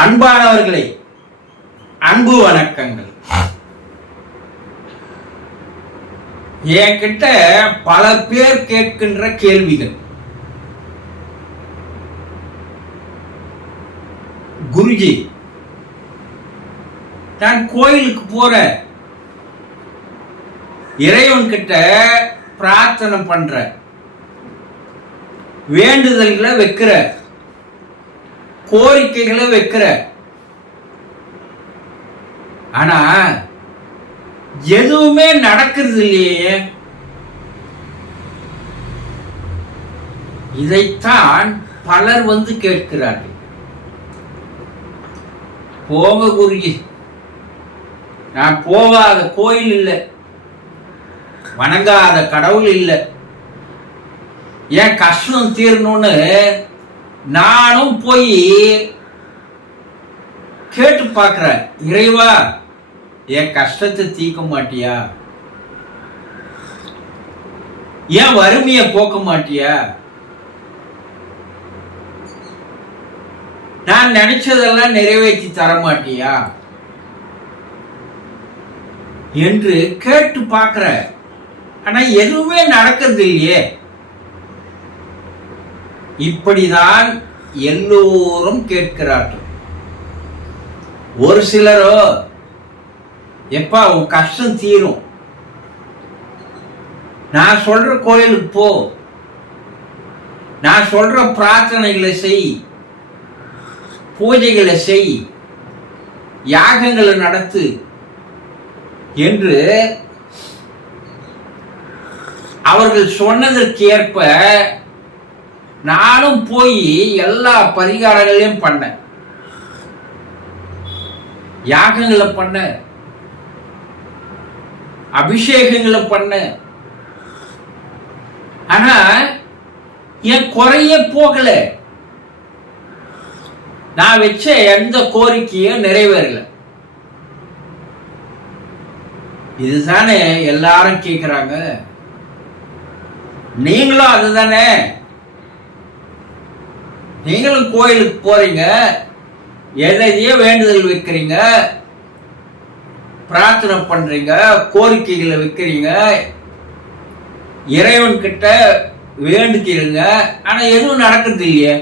அன்பானவர்களே, அன்பு வணக்கங்கள். என்கிட்ட பல பேர் கேட்கின்ற கேள்விகள். குருஜி, நான் கோயிலுக்கு போற, இறைவன் கிட்ட பிரார்த்தனை பண்ற, வேண்டுதல்களை வைக்கிற, கோரிக்கைகளை வைக்கிற, ஆனா எதுவுமே நடக்கிறது இல்லையே. இதைத்தான் பலர் வந்து கேட்கிறார்கள். போங்க குருஜி, நான் போகாத கோயில் இல்லை, வணங்காத கடவுள் இல்லை, என் கஷ்டம் தீரணும்னு நானும் போய் கேட்டு பார்க்கிறேன். இறைவா, என் கஷ்டத்தை தீர்க்க மாட்டியா? ஏன் வறுமையை போக்க மாட்டியா? நான் நினைச்சதெல்லாம் நிறைவேற்றி தர மாட்டியா என்று கேட்டு பார்க்கிற. ஆனா எதுவுமே நடக்கிறது இல்லையே. இப்படிதான் எல்லோரும் கேட்கிறார்கள். ஒரு சிலரோ, எப்பா உன் கஷ்டம் தீரும், நான் சொல்ற கோயிலுக்கு போ, நான் சொல்ற பிரார்த்தனைகளை செய், பூஜைகளை செய், யாகங்களை நடத்து என்று அவர்கள் சொன்னதற்கு ஏற்ப நானும் போய் எல்லா பரிகாரங்களையும் பண்ண, யாகங்களை பண்ண, அபிஷேகங்களை பண்ண. ஆனா என் குறைய போகல. நான் வச்ச எந்த கோரிக்கையும் நிறைவேறல. இதுதானே எல்லாரும் கேட்கிறாங்க. நீங்களும் அதுதானே. நீங்களும் கோயிலுக்கு போறீங்க, எதையே வேண்டுதல் வைக்கிறீங்க, பிரார்த்தனை பண்றீங்க, கோரிக்கைகளை வைக்கிறீங்க, இறைவன் கிட்ட வேண்டுக்கிறீங்க. ஆனா எதுவும் நடக்கிறது இல்லையே.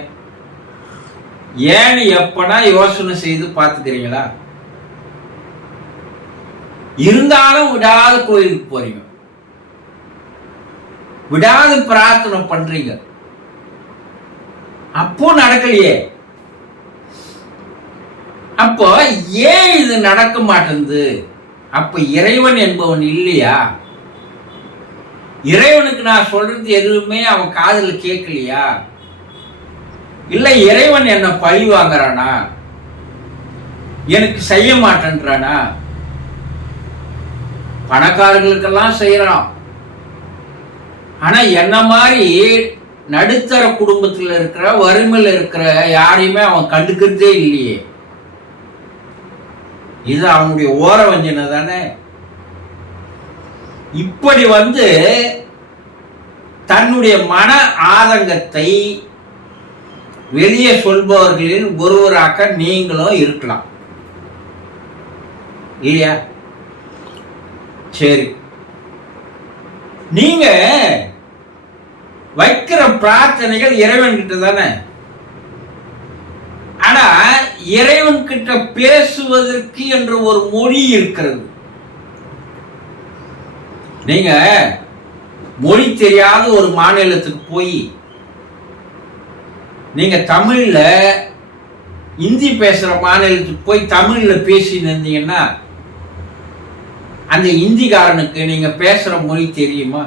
ஏன்னு எப்பனா யோசனை செய்து பார்த்துக்கிறீங்களா? இருந்தாலும் விடாத கோயிலுக்கு போறீங்க, விடாத பிரார்த்தனை பண்றீங்க, அப்போ நடக்கலையே. அப்போ ஏன் இது நடக்க மாட்டேங்குது? அப்ப இறைவன் என்பவன் இல்லையா? இறைவனுக்கு நான் சொல்றது எதுவுமே அவன் காதுல கேட்கலையா? இல்ல இறைவன் என்ன பழி வாங்குறானா? எனக்கு செய்ய மாட்டேன்றானா? பணக்காரர்களுக்கெல்லாம் செய்யறான், ஆனா என்ன மாதிரி நடுத்தர குடும்பத்தில் இருக்கிற, வறுமையில் இருக்கிற யாரையுமே அவன் கண்டுக்கிறதே இல்லையே. இது அவனுடைய ஓர வஞ்சனை தானே. இப்படி தன்னுடைய மன ஆதங்கத்தை வெளியே சொல்பவர்களில் ஒருவராக நீங்களும் இருக்கலாம் இல்லையா? சரி, நீங்க வைக்கிற பிரார்த்தனைகள் இறைவன் கிட்ட தானே. ஆனா இறைவன் கிட்ட பேசுவதற்கு என்று ஒரு மொழி இருக்கிறது. நீங்க மொழி தெரியாத ஒரு மாநிலத்துக்கு போய் நீங்க தமிழ்ல, இந்தி பேசுற மாநிலத்துக்கு போய் தமிழ்ல பேசின்னு இருந்தீங்கன்னா அந்த இந்திக்காரனுக்கு நீங்க பேசுற மொழி தெரியுமா?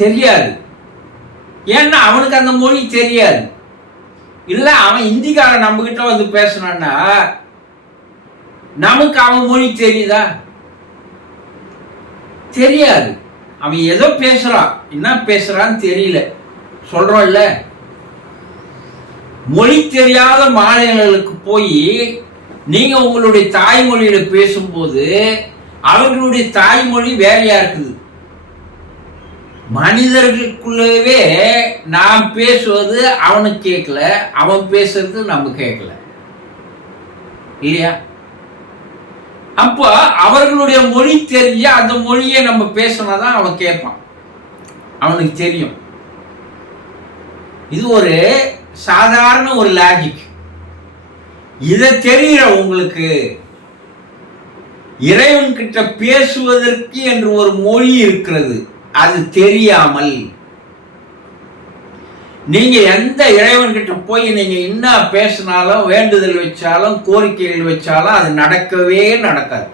தெரியாது. ஏன்னா அவனுக்கு அந்த மொழி தெரியாது. இல்ல அவன் இந்திக்காரன் நம்ம கிட்ட பேசுறான்னா நமக்கு அவன் மொழி தெரியுதா? தெரியாது. அவன் ஏதோ பேசுறான், என்ன பேசுறான்னு தெரியல, சொல்றோம் இல்ல. மொழி தெரியாத மாநிலங்களுக்கு போய் நீங்க உங்களுடைய தாய்மொழியில பேசும்போது அவர்களுடைய தாய்மொழி வேறையா இருக்குது. மனிதர்களுக்குள்ளவே நான் பேசுவது அவனுக்கு கேட்கல, அவன் பேசுறது நம்ம கேட்கல இல்லையா? அப்போ அவர்களுடைய மொழி தெரிஞ்ச அந்த மொழியை நம்ம பேசினாதான் அவன் கேட்பான், அவனுக்கு தெரியும். இது ஒரு சாதாரண ஒரு லாஜிக். இதை தெரிகிற உங்களுக்கு இறைவன் கிட்ட பேசுவதற்கு என்று ஒரு மொழி இருக்கிறது, அது தெரியாமல் நீங்க எந்த இறைவன் கிட்ட போய் நீங்க என்ன பேசினாலும், வேண்டுதல் வச்சாலும், கோரிக்கைகள் வச்சாலும் அது நடக்கவே நடக்காது.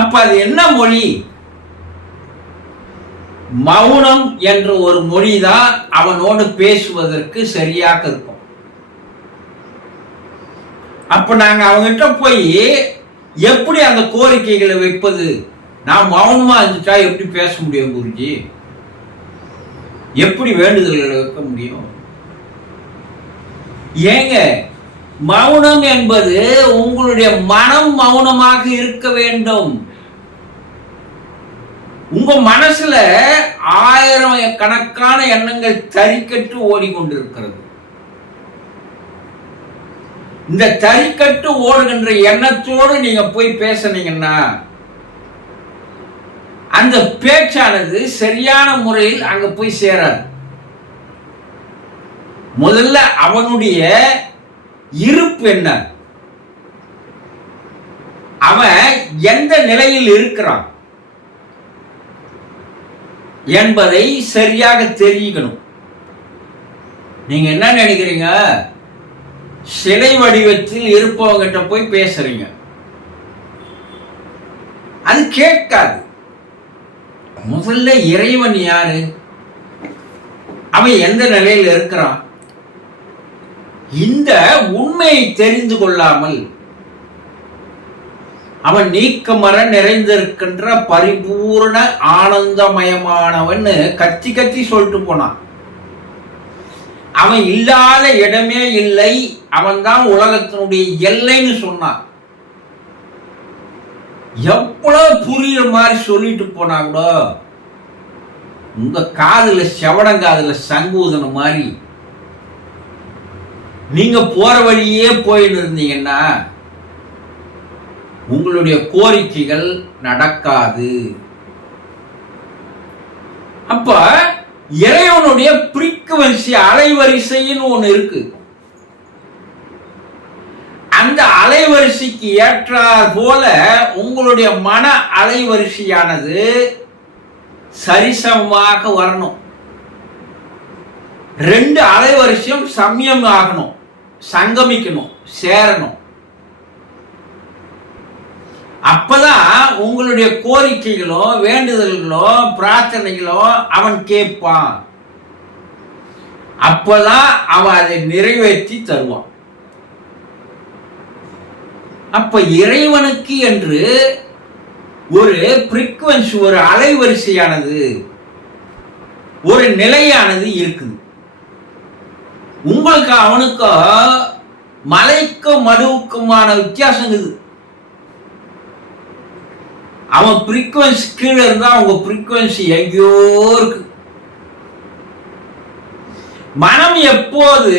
அப்ப அது என்ன மொழி? மௌனம் என்ற ஒரு மொழிதான் அவனோடு பேசுவதற்கு சரியாக இருக்கும். அப்ப நாங்க அவங்ககிட்ட போய் எப்படி அந்த கோரிக்கைகளை வைப்பது? நான் மௌனமா இருந்துட்டா எப்படி பேச முடியும் குருஜி? எப்படி வேண்டுதல்களை வைக்க முடியும்? ஏங்க, மௌனம் என்பது உங்களுடைய மனம் மௌனமாக இருக்க வேண்டும். உங்க மனசுல 1000 கணக்கான எண்ணங்கள் தறிக்கட்டு ஓடிக்கொண்டிருக்கிறது. இந்த தறிக்கட்டு ஓடுகின்ற எண்ணத்தோடு நீங்க போய் பேசுனீங்கன்னா அந்த பேச்சானது சரியான முறையில் அங்க போய் சேராது. முதல்ல அவனுடைய இருப்பு என்ன, அவன் எந்த நிலையில் இருக்கிறான் என்பதை சரியாக தெரிஞ்சுக்கணும். நீங்க என்ன நினைக்கிறீங்க? சிலை வடிவத்தில் இருப்பவங்கிட்ட போய் பேசுறீங்க, அது கேட்காது. முதல்ல இறைவன் யாரு, அவன் எந்த நிலையில் இருக்கிறான், இந்த உண்மையை தெரிந்து கொள்ளாமல் அவன் நீக்கமர நிறைந்திருக்கின்ற பரிபூர்ண ஆனந்தமயமானவன் கத்தி கத்தி சொல்லிட்டு போனான். அவன் இல்லாத இடமே இல்லை, அவன் தான் உலகத்தினுடைய எல்லைன்னு சொன்னான். எவ்வளவு புரியுற மாதிரி சொல்லிட்டு போனா கூட உங்க காதுல செவடங்காதுல சங்கூதன மாதிரி நீங்க போற வழியே போயின்னு இருந்தீங்கன்னா உங்களுடைய கோரிக்கைகள் நடக்காது. அப்ப இறைவனுடைய ஃப்ரீக்வென்சி அலைவரிசைன்னு ஒண்ணு இருக்கு. அந்த அலைவரிசைக்கு ஏற்றார் போல உங்களுடைய மன அலைவரிசையானது சரிசமமாக வரணும். 2 அலைவரிசையும் சமயம் ஆகணும், சங்கமிக்கணும், சேரணும். அப்பதான் உங்களுடைய கோரிக்கைகளோ வேண்டுதல்களோ பிரார்த்தனைகளோ அவன் கேட்பான். அப்பதான் அவன் அதை நிறைவேற்றி தருவான். அப்ப இறைவனுக்கு என்று ஒரு ஃப்ரீக்வென்சி, ஒரு அலைவரிசையானது, ஒரு நிலையானது இருக்குது. உங்களுக்கு அவனுக்கும் மலைக்கும் மடுவுக்குமான வித்தியாசம் இருக்குது. அவன் ஃப்ரீக்வென்சி கீழே இருந்தா உங்க ஃப்ரீக்வென்சி எங்கேயோ இருக்கு. மனம் எப்போது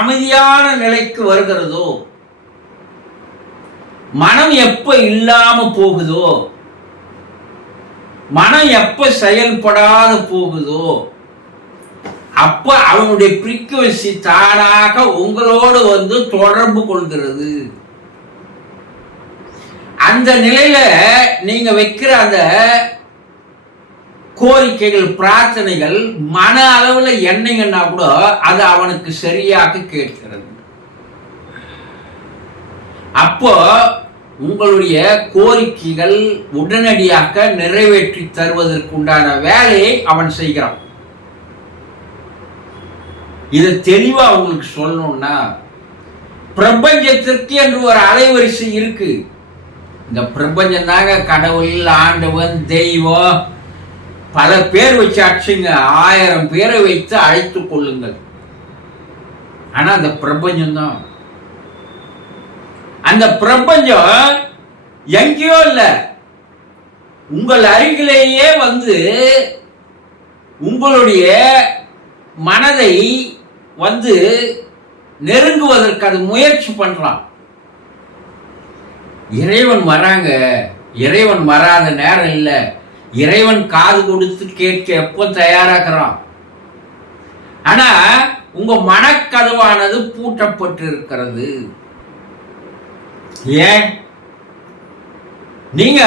அமைதியான நிலைக்கு வருகிறதோ, மனம் எப்ப இல்லாம போகுதோ, மனம் எப்ப செயல்படாத போகுதோ, அப்ப அவனுடைய ஃப்ரீக்வென்சி தானாக உங்களோடு வந்து தொடர்பு கொள்கிறது. அந்த நிலையில நீங்க வைக்கிற அந்த கோரிக்கைகள் பிரார்த்தனைகள் மன அளவுல எண்ணங்கன்னா கூட அது அவனுக்கு சரியாக கேட்கிறது. அப்போ உங்களுடைய கோரிக்கைகள் உடனடியாக நிறைவேற்றி தருவதற்குண்டான வேலையை அவன் செய்கிறான். இதை தெளிவா உங்களுக்கு சொல்லணும்னா, பிரபஞ்சத்திற்கு என்று ஒரு அலைவரிசை இருக்கு. இந்த பிரபஞ்சம் தாங்க கடவுள், ஆண்டவன், தெய்வம், பல பேர் வச்சு அடிச்சுங்க, 1000 பேரை வைத்து அழைத்துக் கொள்ளுங்கள். ஆனா அந்த பிரபஞ்சம் தான். அந்த பிரபஞ்சம் எங்கேயோ இல்ல, உங்கள் அருகிலேயே வந்து உங்களுடைய மனதை நெருங்குவதற்கு அது முயற்சி பண்றான். இறைவன் வராங்க, இறைவன் வராத நேரம் இல்லை. இறைவன் காது கொடுத்து கேட்க எப்போ தயாராகிறான். ஆனா உங்க மனக்கதவானது பூட்டப்பட்டு இருக்கிறது. ஏன்? நீங்க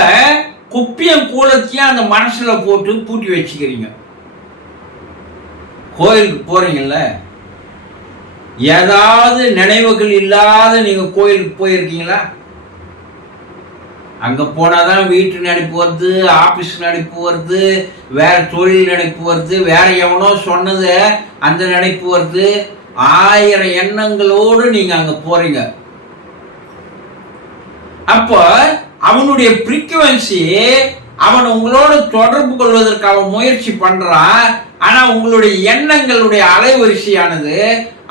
குப்பியம் கூலத்தையும் அந்த மனசுல போட்டு பூட்டி வச்சுக்கிறீங்க. கோயிலுக்கு போறீங்கல்ல, ஏதாவது நினைவுகள் இல்லாத நீங்க கோயிலுக்கு போயிருக்கீங்களா? அங்க போனாதான் வீட்டு நினைப்பு வருது, ஆபீஸ் நினைப்பு வருது, வேற தொழில் நினைப்பு வருது, வேற எவனோ சொன்னது அந்த நினைப்பு வருது. 1000 எண்ணங்களோடு நீங்க அங்க போறீங்க. அப்போ அவனுடைய ஃப்ரீக்குவன்சி, அவன் உங்களோட தொடர்பு கொள்வதற்கு அவன் முயற்சி பண்றான். ஆனா உங்களுடைய எண்ணங்களுடைய அலைவரிசையானது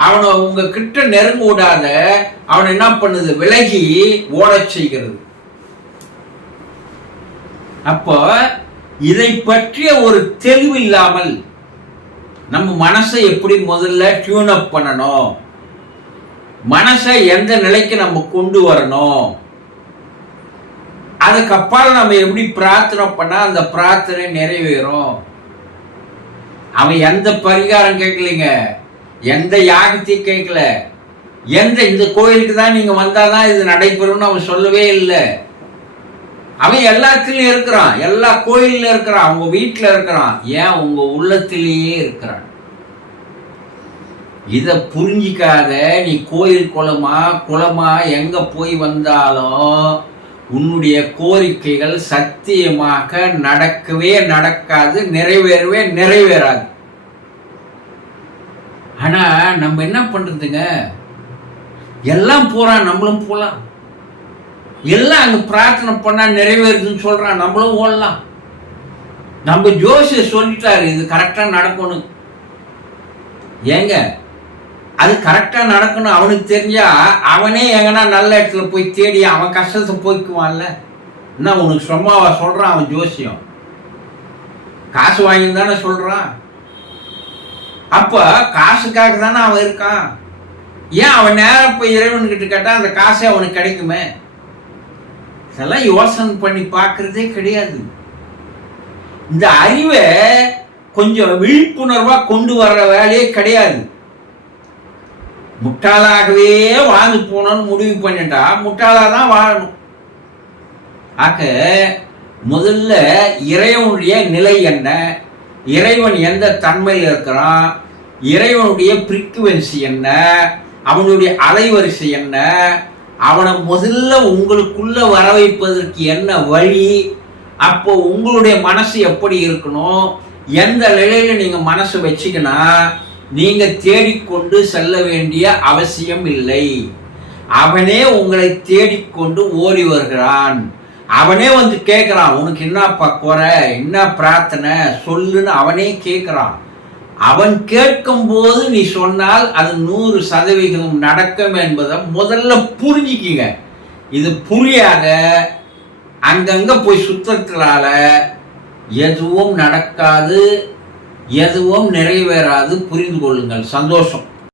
அவனை உங்க கிட்ட நெருங்க விடாத அவன் என்ன பண்ணுது? விலகி ஓடச் செய்கிறது. அப்போ இதை பற்றிய ஒரு தெளிவு இல்லாமல் நம்ம மனசை எப்படி முதல்ல டியூன் அப் பண்ணணும், மனசை எந்த நிலைக்கு நம்ம கொண்டு வரணும், அதுக்கப்புறம் நம்ம எப்படி பிரார்த்தனை பண்ணா அந்த பிரார்த்தனை நிறைவேறும். அவன் எந்த பரிகாரம் கேட்கலைங்க, எந்த யாகத்தையும் கேட்கல, இந்த கோயிலுக்கு தான் நீங்க வந்தாதான் இது நடைபெறும்னு அவன் சொல்லவே இல்லை. அவன் எல்லாத்திலையும் இருக்கிறான், எல்லா கோயில்ல இருக்கிறான், அவங்க வீட்டில் இருக்கிறான், ஏன் உங்க உள்ளத்திலேயே இருக்கிறான். இத புரிஞ்சிக்காத நீ கோயில் குளமா எங்க போய் வந்தாலும் உன்னுடைய கோரிக்கைகள் சத்தியமாக நடக்கவே நடக்காது, நிறைவேறவே நிறைவேறாது. ஆனா நம்ம என்ன பண்றதுங்க, எல்லாம் போறான், நம்மளும் போலாம். எல்லாம் அங்க பிரார்த்தனை பண்ணா நிறைவேறுதுன்னு சொல்றான், நம்மளும் ஓடலாம். நம்ம ஜோசியர் சொல்லிட்டாரு இது கரெக்டா நடக்கணும். ஏங்க அது கரெக்டா நடக்கணும் அவனுக்கு தெரிஞ்சா அவனே எங்கன்னா நல்ல இடத்துல போய் தேடி அவன் கஷ்டத்தை போய்க்குவான்ல. என்ன உனக்கு சும்மாவா சொல்றான் அவன் ஜோசியம்? காசு வாங்கி தானே சொல்றான். அப்ப காசுக்காக தானே அவன் இருக்கான். ஏன் அவன் நேரம் போய் இறைவன்கிட்ட கேட்டா அந்த காசே அவனுக்கு கிடைக்குமே? இதெல்லாம் யோசனை பண்ணி பார்க்கறதே கிடையாது. இந்த அறிவை கொஞ்சம் விழிப்புணர்வா கொண்டு வர்ற வேலையே கிடையாது. முட்டாளாகவே வாழ்ந்து போனோம்னு முடிவு பண்ணிட்டா முட்டாளாதான் வாழணும். ஆக முதல்ல இறைவனுடைய நிலை என்ன, இறைவன் எந்த தன்மையில் இருக்கிறான், இறைவனுடைய ஃப்ரீக்குவென்சி என்ன, அவனுடைய அலைவரிசை என்ன, அவனை முதல்ல உங்களுக்குள்ள வர வைப்பதற்கு என்ன வழி, அப்போ உங்களுடைய மனசு எப்படி இருக்கணும், எந்த நிலையில நீங்க மனசு வச்சுக்கினா நீங்க தேடிக்கொண்டு செல்ல வேண்டிய அவசியம் இல்லை. அவனே உங்களை தேடிக்கொண்டு ஓடி வருகிறான். அவனே கேட்கிறான், உனக்கு என்னப்பா குறை, என்ன பிரார்த்தனை சொல்லுன்னு அவனே கேட்கிறான். அவன் கேட்கும் போது நீ சொன்னால் அது 100% நடக்கும் என்பதை முதல்ல புரிஞ்சிக்கிங்க. இது புரியாத அங்கங்க போய் சுத்தத்தினால எதுவும் நடக்காது, எதுவும் நிறைவேறாது. புரிந்து கொள்ளுங்கள். சந்தோஷம்.